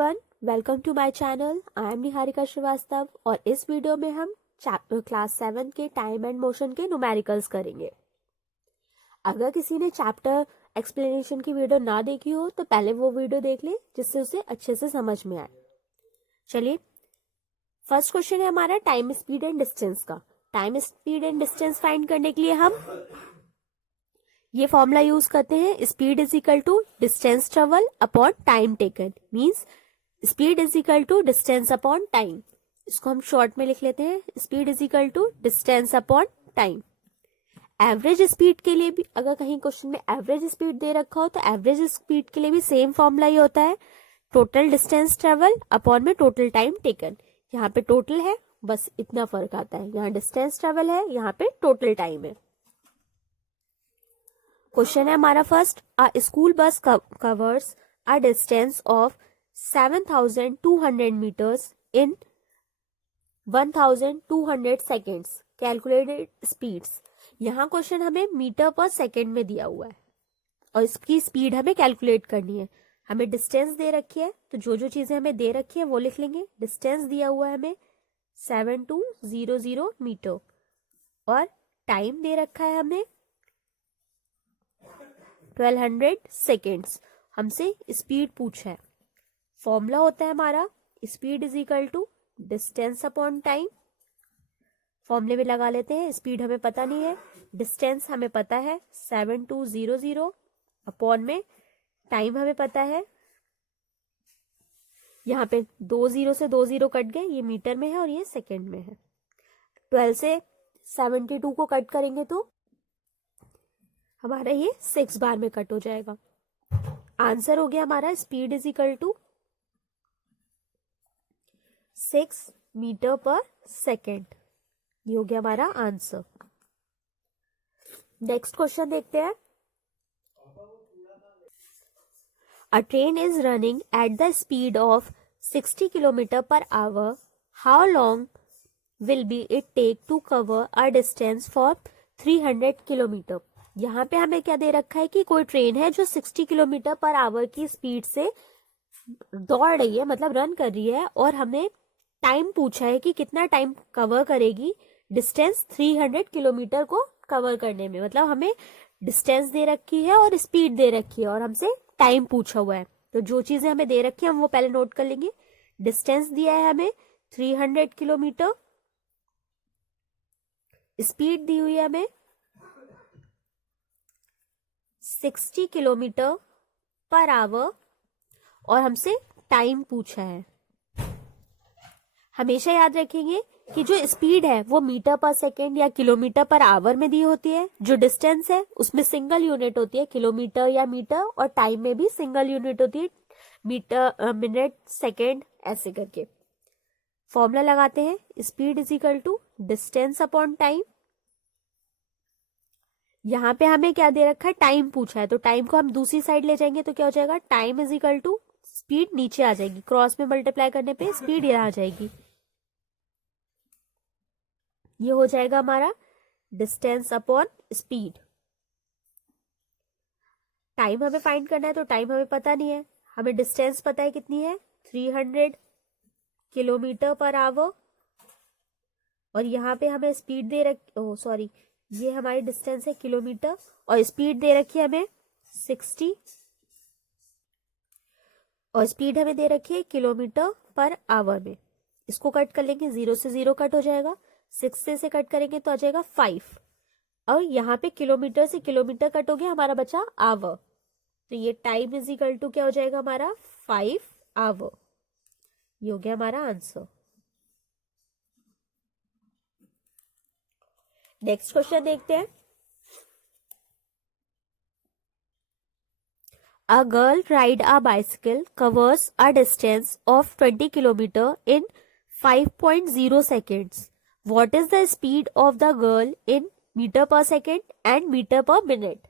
Everyone, welcome to my channel. I am Niharika Srivastava और इस video में हम क्लास 7 के टाइम एंड मोशन के न्यूमेरिकल्स करेंगे। अगर किसी ने चैप्टर एक्सप्लेनेशन की वीडियो ना देखी हो तो पहले वो वीडियो देख ले जिससे उसे अच्छे से समझ में आए। चलिए, फर्स्ट क्वेश्चन है हमारा टाइम, स्पीड एंड डिस्टेंस का। Time, speed and distance find करने के लिए हम ये फॉर्मूला यूज करते हैं। Speed is equal to distance travel upon time taken, means speed is equal to distance upon time. इसको हम शॉर्ट में लिख लेते हैं, speed is equal to distance upon time. Average speed के लिए भी अगर कहीं क्वेश्चन में एवरेज स्पीड दे रखा हो तो एवरेज स्पीड के लिए भी सेम फॉर्मूला ही होता है, टोटल डिस्टेंस ट्रेवल अपॉन में टोटल टाइम टेकन। यहाँ पे टोटल है, बस इतना फर्क आता है, यहाँ डिस्टेंस ट्रेवल है, यहाँ पे टोटल टाइम है। क्वेश्चन है हमारा first, a school bus covers a distance of 7,200 meters in 1,200 seconds, calculated speeds. यहाँ क्वेश्चन हमें मीटर पर सेकेंड में दिया हुआ है और इसकी स्पीड हमें कैलकुलेट करनी है। हमें डिस्टेंस दे रखी है तो जो जो चीजें हमें दे रखी है वो लिख लेंगे। डिस्टेंस दिया हुआ है हमें 7200 मीटर और टाइम दे रखा है हमें 1200 सेकेंड्स। हमसे स्पीड पूछा है। फॉर्मूला होता है हमारा speed is equal to distance upon time. फॉर्मूले में लगा लेते हैं, स्पीड हमें पता नहीं है, डिस्टेंस हमें पता है 7200 अपॉन में टाइम हमें पता है। यहाँ पे 2 0 से 2 0 कट गए, ये मीटर में है और ये सेकेंड में है। 12 से 72 को कट करेंगे तो हमारा ये 6 बार में कट हो जाएगा। आंसर हो गया हमारा speed is equal to 6 metre per second. ये हो गया हमारा आंसर। नेक्स्ट क्वेश्चन देखते हैं। A train is running at the speed of 60 kilometre per hour. How long will be it take to cover a distance for 300 kilometre. यहाँ पे हमें क्या दे रखा है कि कोई ट्रेन है जो 60 किलोमीटर पर आवर की स्पीड से दौड़ रही है, मतलब रन कर रही है, और हमें टाइम पूछा है कि कितना टाइम कवर करेगी डिस्टेंस 300 किलोमीटर को कवर करने में। मतलब हमें डिस्टेंस दे रखी है और स्पीड दे रखी है और हमसे टाइम पूछा हुआ है। तो जो चीजें हमें दे रखी है हम वो पहले नोट कर लेंगे। डिस्टेंस दिया है हमें 300 किलोमीटर, स्पीड दी हुई है हमें 60 किलोमीटर पर आवर और हमसे टाइम पूछा है। हमेशा याद रखेंगे कि जो स्पीड है वो मीटर पर सेकेंड या किलोमीटर पर आवर में दी होती है। जो डिस्टेंस है उसमें सिंगल यूनिट होती है, किलोमीटर या मीटर, और टाइम में भी सिंगल यूनिट होती है, मीटर, मिनट, सेकेंड, ऐसे करके। फॉर्मूला लगाते हैं, speed is equal to distance upon time. यहाँ पे हमें क्या दे रखा है, टाइम पूछा है, तो टाइम को हम दूसरी साइड ले जाएंगे तो क्या हो जाएगा, time is equal to speed नीचे आ जाएगी, क्रॉस में मल्टीप्लाई करने पे स्पीड यहाँ आ जाएगी। ये हो जाएगा हमारा डिस्टेंस अपॉन स्पीड। टाइम हमें फाइंड करना है तो टाइम हमें पता नहीं है, हमें डिस्टेंस पता है कितनी है 300 किलोमीटर पर आवर, और यहाँ पे हमें स्पीड दे रखी, ये हमारी डिस्टेंस है किलोमीटर और स्पीड दे रखी है हमें 60, और स्पीड हमें दे रखी है किलोमीटर पर आवर में। इसको कट कर लेंगे, 0 से 0 कट हो जाएगा, 6 से कट करेंगे तो आ जाएगा 5, और यहाँ पे किलोमीटर से किलोमीटर कट हो गया, हमारा बचा आवर। तो ये टाइम इज इक्वल टू क्या हो जाएगा हमारा 5 आवर। ये हो गया हमारा आंसर। नेक्स्ट क्वेश्चन देखते हैं। A girl ride a bicycle covers a distance of 20 km in 5.0 seconds. What is the speed of the girl in meter per second and meter per minute?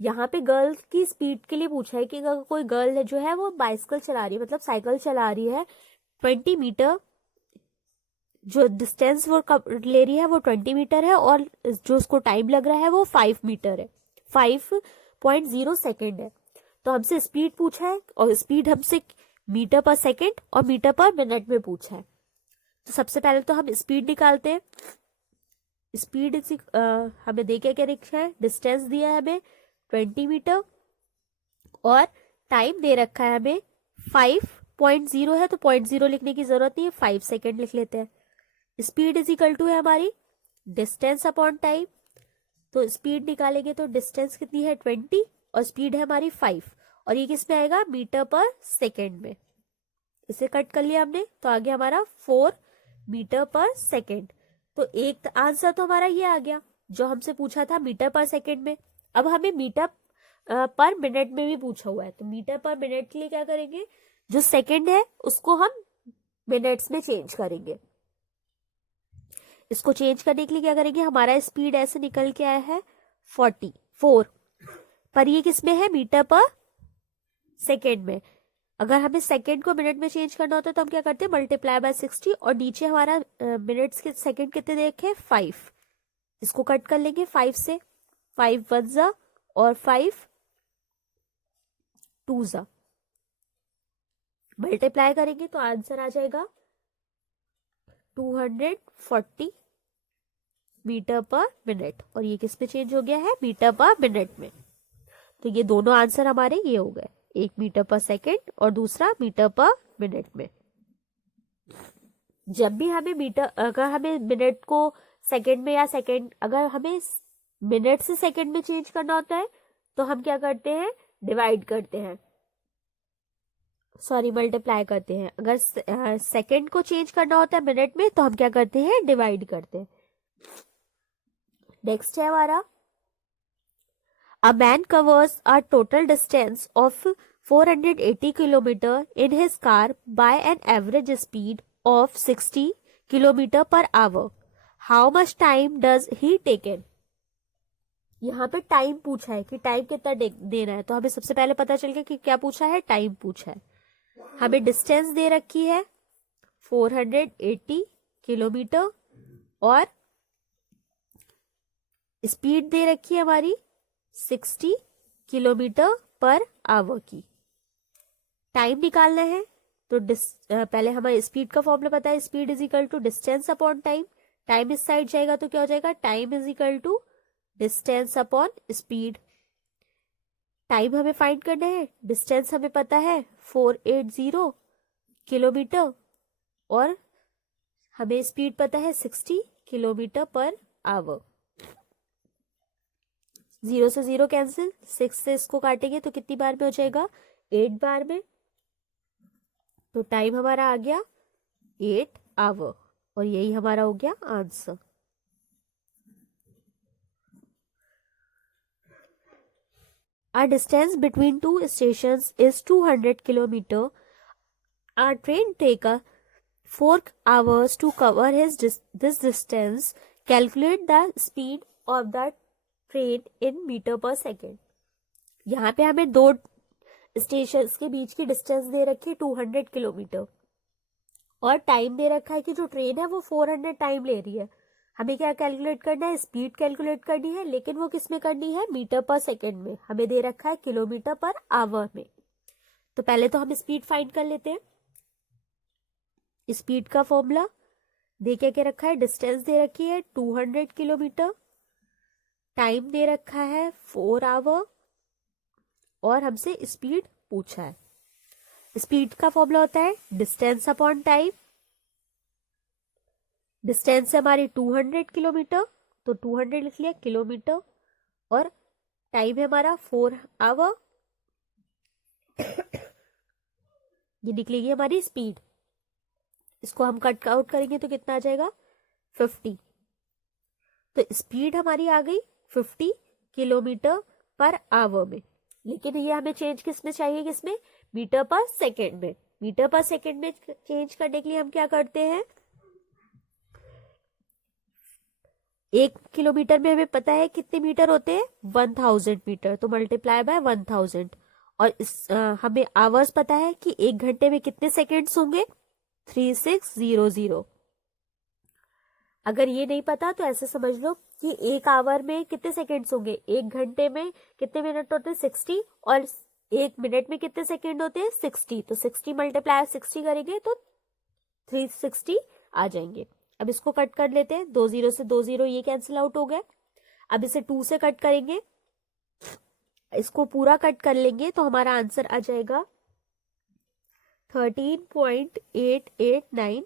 यहाँ पे girl की speed के लिए पूछा है कि अगर कोई गर्ल जो है वो बाइसिकल चला रही है, मतलब साइकिल चला रही है, 20 मीटर जो डिस्टेंस वो ले रही है वो 20 मीटर है और जो उसको टाइम लग रहा है वो 5 मीटर है, 5.0 सेकेंड है। तो हमसे स्पीड पूछा है और स्पीड हमसे मीटर पर सेकेंड और मीटर पर मिनट में पूछा है। तो सबसे पहले तो हम स्पीड निकालते हैं। स्पीड हमें दे क्या लिखा है, डिस्टेंस दिया है हमें 20 मीटर और टाइम दे रखा है हमें 5.0 है, तो 0.0 लिखने की जरूरत नहीं है, 5 सेकेंड लिख लेते हैं। स्पीड इज इक्वल टू है हमारी डिस्टेंस अपॉन टाइम। तो स्पीड निकालेंगे तो डिस्टेंस कितनी है 20 और स्पीड है हमारी 5 और ये किस में आएगा, मीटर पर सेकेंड में। इसे कट कर लिया हमने तो आ गया हमारा 4 मीटर पर सेकेंड। तो एक आंसर तो हमारा ये आ गया जो हमसे पूछा था मीटर पर सेकेंड में। अब हमें मीटर पर मिनट में भी पूछा हुआ है, तो मीटर पर मिनट के लिए क्या करेंगे, जो सेकेंड है उसको हम मिनट्स में चेंज करेंगे। इसको चेंज करने के लिए क्या करेंगे, हमारा स्पीड ऐसे निकल के आया है 44 पर ये किस में है, मीटर पर सेकेंड में। अगर हमें सेकेंड को मिनट में चेंज करना होता है तो हम क्या करते हैं, मल्टीप्लाई बाय 60 और नीचे हमारा मिनट्स के सेकेंड कितने देखे 5, इसको कट कर लेंगे 5 से, 5 1 जा और 5 2 जा, मल्टीप्लाई करेंगे तो आंसर आ जाएगा 240 मीटर पर मिनट और ये किस में चेंज हो गया है, मीटर पर मिनट में। तो ये दोनों आंसर हमारे ये हो गए, एक मीटर पर सेकेंड और दूसरा मीटर पर मिनट में। जब भी हमें मीटर, अगर हमें मिनट को सेकेंड में या सेकेंड, अगर हमें मिनट से सेकेंड में चेंज करना होता है तो हम क्या करते हैं, डिवाइड करते हैं, सॉरी मल्टीप्लाई करते हैं। अगर सेकेंड को चेंज करना होता है मिनट में तो हम क्या करते हैं, डिवाइड करते हैं। नेक्स्ट है हमारा, A man covers a total distance of 480 km in his car by an average speed of 60 km per hour. How much time does he take in? यहाँ पे टाइम पूछा है कि टाइम कितना देना है, तो हमें सबसे पहले पता चल गया कि क्या पूछा है, टाइम पूछा है। हमें डिस्टेंस दे रखी है 480 किलोमीटर और स्पीड दे रखी है हमारी 60 किलोमीटर पर आवर की। टाइम निकालना है तो पहले हमें स्पीड का फॉर्मूला पता है, speed is equal to distance upon time. Time इस साइड जाएगा तो क्या हो जाएगा, time is equal to distance upon speed. Time हमें फाइंड करना है, डिस्टेंस हमें पता है 480 किलोमीटर और हमें स्पीड पता है 60 किलोमीटर पर आवर। 0 से 0 कैंसिल, 6 से इसको काटेंगे तो कितनी बार में हो जाएगा, 8 बार में। तो टाइम हमारा आ गया 8 आवर और यही हमारा हो गया answer. Our distance between two stations is 200 kilometer. Our train takes 4 hours to cover this distance. Calculate the speed of the train in meter per second. यहाँ पे हमें दो स्टेशन के बीच की डिस्टेंस दे रखी है 200 किलोमीटर और टाइम दे रखा है कि जो ट्रेन है वो 400 टाइम ले रही है। हमें क्या कैलकुलेट करना है, स्पीड कैलकुलेट करनी है, लेकिन वो किस में करनी है, मीटर पर सेकेंड में। हमें दे रखा है किलोमीटर पर आवर में। तो पहले तो हम स्पीड फाइंड कर लेते हैं। स्पीड का फॉर्मूला दे के रखा है, डिस्टेंस दे रखी है 200 किलोमीटर, टाइम दे रखा है 4 आवर और हमसे स्पीड पूछा है। स्पीड का फॉर्मूला होता है डिस्टेंस अपॉन टाइम। डिस्टेंस है हमारी 200 किलोमीटर तो 200 लिख लिया किलोमीटर और टाइम है हमारा 4 आवर। ये निकलेगी हमारी स्पीड। इसको हम कट आउट करेंगे तो कितना आ जाएगा 50। तो स्पीड हमारी आ गई 50 किलोमीटर पर आवर में, लेकिन ये हमें चेंज किस में चाहिए, किसमें, मीटर पर सेकेंड में। मीटर पर सेकेंड में चेंज करने के लिए हम क्या करते हैं, 1 किलोमीटर में हमें पता है कितने मीटर होते हैं 1000 मीटर, तो मल्टीप्लाई बाय 1000 और हमें आवर्स पता है कि 1 घंटे में कितने सेकेंड्स होंगे 3600। अगर ये नहीं पता तो ऐसे समझ लो कि 1 आवर में कितने सेकेंड्स होंगे, 1 घंटे में कितने मिनट होते हैं 60 और एक मिनट में कितने सेकेंड होते हैं? 60। तो 60 मल्टीप्लाई 60 करेंगे तो 360 आ जाएंगे। अब इसको कट कर लेते हैं, 2 0 से 2 0 ये कैंसिल आउट हो गए। अब इसे 2 से कट करेंगे, इसको पूरा कट कर लेंगे तो हमारा आंसर आ जाएगा 13.889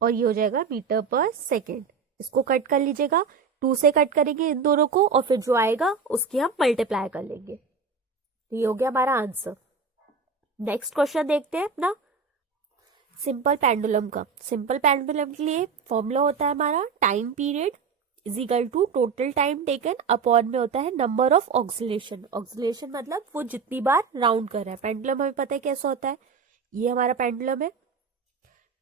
और ये हो जाएगा मीटर पर सेकेंड। इसको कट कर लीजिएगा, 2 से कट करेंगे इन दोनों को और फिर जो आएगा उसकी हम मल्टीप्लाई कर लेंगे। तो ये हो गया हमारा आंसर। नेक्स्ट क्वेश्चन देखते हैं अपना सिंपल पेंडुलम का। सिंपल पेंडुलम के लिए फॉर्मूला होता है हमारा time period is equal to total time taken upon में होता है नंबर ऑफ ऑक्सीलेशन। ऑक्सीलेशन मतलब वो जितनी बार राउंड कर रहा है। पेंडुलम हमें पता है कैसा होता है, ये हमारा पेंडुलम है।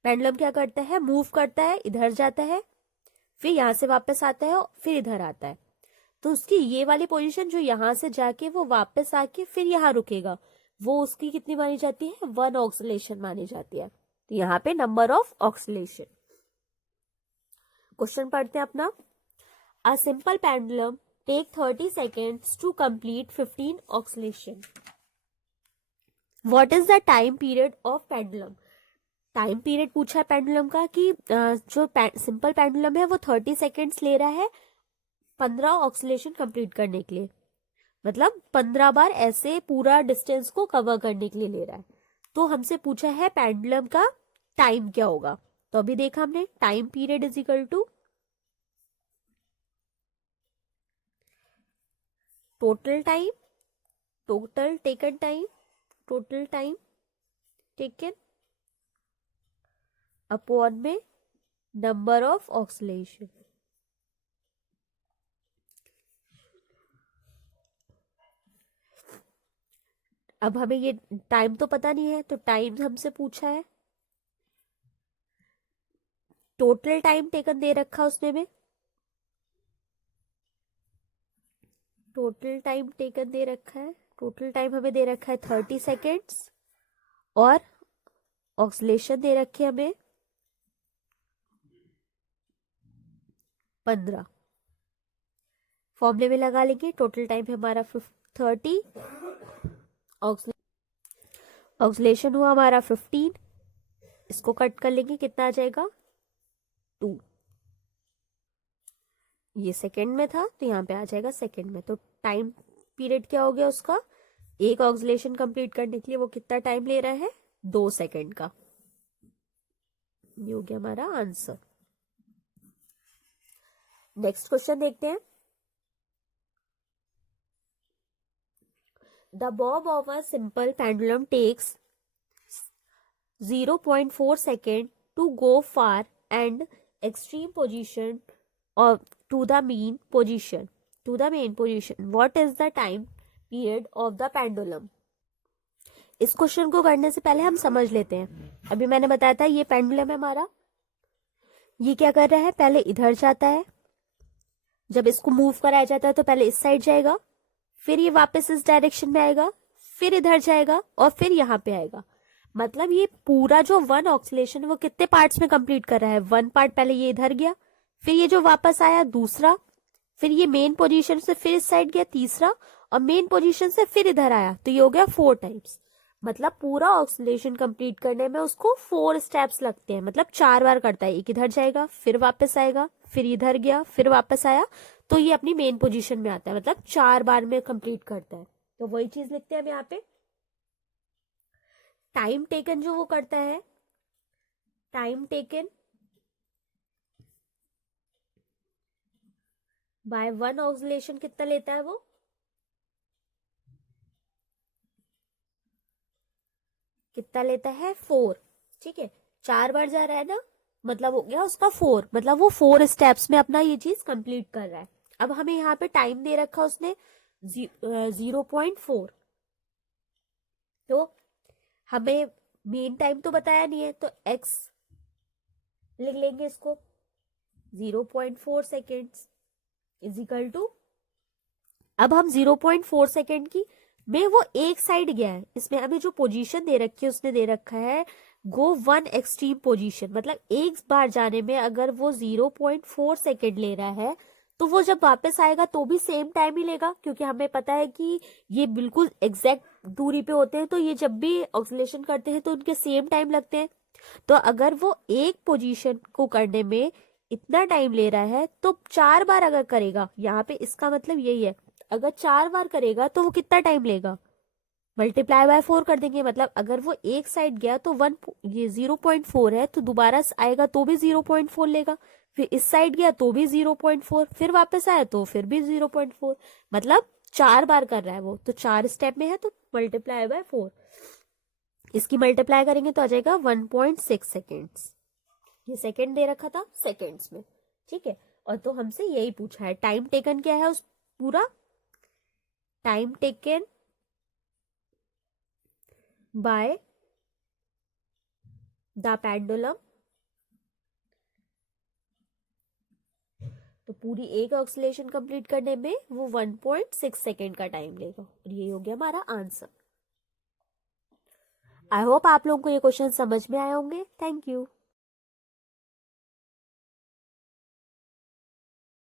पेंडुलम क्या करता है? मूव करता है, इधर जाता है, फिर यहां से वापस आता है और फिर इधर आता है। तो उसकी ये वाली पोजीशन जो यहां से जाके वो वापस आके फिर यहाँ रुकेगा, वो उसकी कितनी मानी जाती है? 1 ऑक्सीलेशन मानी जाती है। तो यहाँ पे नंबर ऑफ ऑक्सीलेशन। क्वेश्चन पढ़ते हैं अपना। A simple pendulum take 30 seconds to complete 15 oscillation. What is the time period of pendulum? Time period पूछा है पेंडुलम का कि जो सिंपल पेंडुलम है वो 30 सेकेंड्स ले रहा है 15 ऑक्सीलेशन कंप्लीट करने के लिए, मतलब 15 बार ऐसे पूरा डिस्टेंस को कवर करने के लिए ले रहा है। तो हमसे पूछा है पेंडुलम का टाइम क्या होगा। तो अभी देखा हमने time period is equal to total time, total taken time, total time taken upon में नंबर ऑफ ऑक्सीलेशन। अब हमें ये टाइम तो पता नहीं है, तो टाइम हमसे पूछा है, टोटल टाइम टेकन दे रखा उसने में, टोटल टाइम टेकन दे रखा है, टोटल टाइम हमें दे रखा है 30 सेकेंड्स और ऑक्सीलेशन दे रखे हमें 15। फॉर्मूले में लगा लेंगे, टोटल टाइम है हमारा 30, ऑक्सीलेशन हुआ हमारा 15, इसको कट कर लेंगे, कितना आ जाएगा? 2। ये सेकेंड में था तो यहाँ पे आ जाएगा सेकेंड में। तो टाइम पीरियड क्या हो गया उसका? एक ऑक्सीलेशन कंप्लीट करने के लिए वो कितना टाइम ले रहा है? 2 सेकेंड का। ये हो गया हमारा आंसर। नेक्स्ट क्वेश्चन देखते हैं। The bob of a simple pendulum takes 0.4 second to go far and extreme position और to the main position, what is the time period of the pendulum? इस क्वेश्चन को करने से पहले हम समझ लेते हैं। अभी मैंने बताया था ये पेंडुलम है हमारा, ये क्या कर रहा है? पहले इधर जाता है, जब इसको मूव कराया जाता है तो पहले इस साइड जाएगा, फिर ये वापस इस डायरेक्शन में आएगा, फिर इधर जाएगा और फिर यहाँ पे आएगा। मतलब ये पूरा जो 1 ऑक्सीलेशन वो कितने पार्ट्स में कंप्लीट कर रहा है? 1 पार्ट पहले ये इधर गया, फिर ये जो वापस आया दूसरा, फिर ये मेन पोजीशन से फिर इस साइड गया तीसरा, और मेन पोजीशन से फिर इधर आया, तो ये हो गया 4 टाइम्स। मतलब पूरा ऑक्सीलेशन कंप्लीट करने में उसको 4 स्टेप्स लगते हैं, मतलब 4 बार करता है। एक इधर जाएगा, फिर वापस आएगा, फिर इधर गया, फिर वापस आया, तो ये अपनी मेन पोजीशन में आता है, मतलब 4 बार में कंप्लीट करता है। तो वही चीज लिखते हैं हम यहाँ पे। टाइम टेकन जो वो करता है, टाइम टेकन बाय 1 ऑक्सीलेशन कितना लेता है वो? कितना लेता है? 4। ठीक है, 4 बार जा रहा है ना, मतलब हो गया उसका 4, मतलब वो 4 स्टेप्स में अपना ये चीज कंप्लीट कर रहा है। अब हमें यहाँ पे टाइम दे रखा उसने 0.4, तो हमें मेन टाइम तो बताया नहीं है, तो x लिख लेंगे इसको, 0.4 सेकेंड्स इज इक्वल टू, अब हम 0.4 सेकेंड की में वो एक साइड गया है, इसमें हमें जो पोजीशन दे रखी है उसने दे रखा है गो 1 एक्सट्रीम पोजीशन, मतलब एक बार जाने में अगर वो 0.4 सेकेंड ले रहा है तो वो जब वापस आएगा तो भी सेम टाइम ही लेगा, क्योंकि हमें पता है कि ये बिल्कुल एग्जैक्ट दूरी पे होते हैं, तो ये जब भी ऑक्सीलेशन करते हैं तो उनके सेम टाइम लगते हैं। तो अगर वो एक पोजीशन को करने में इतना टाइम ले रहा है तो 4 बार अगर करेगा, यहाँ पे इसका मतलब यही है, अगर 4 बार करेगा तो वो कितना टाइम लेगा, मल्टीप्लाई बाय 4 कर देंगे। मतलब अगर वो एक साइड गया तो ये 0.4 है, तो दोबारा आएगा तो भी 0.4 लेगा, फिर इस साइड गया तो भी 0.4, फिर वापस आया तो फिर भी 0.4, मतलब 4 बार कर रहा है वो, तो 4 स्टेप में है, तो मल्टीप्लाई बाय 4, इसकी मल्टीप्लाई करेंगे तो आ जाएगा 1.6 सेकेंड्स। ये सेकेंड दे रखा था सेकेंड्स में, ठीक है। और तो हमसे यही पूछा है, टाइम टेकन क्या है, उस पूरा time taken by the pendulum, तो पूरी एक ऑक्सीलेशन कंप्लीट करने में वो 1.6 सेकेंड का टाइम लेगा, और ये हो गया हमारा आंसर। आई होप आप लोगों को ये क्वेश्चन समझ में आए होंगे। Thank you.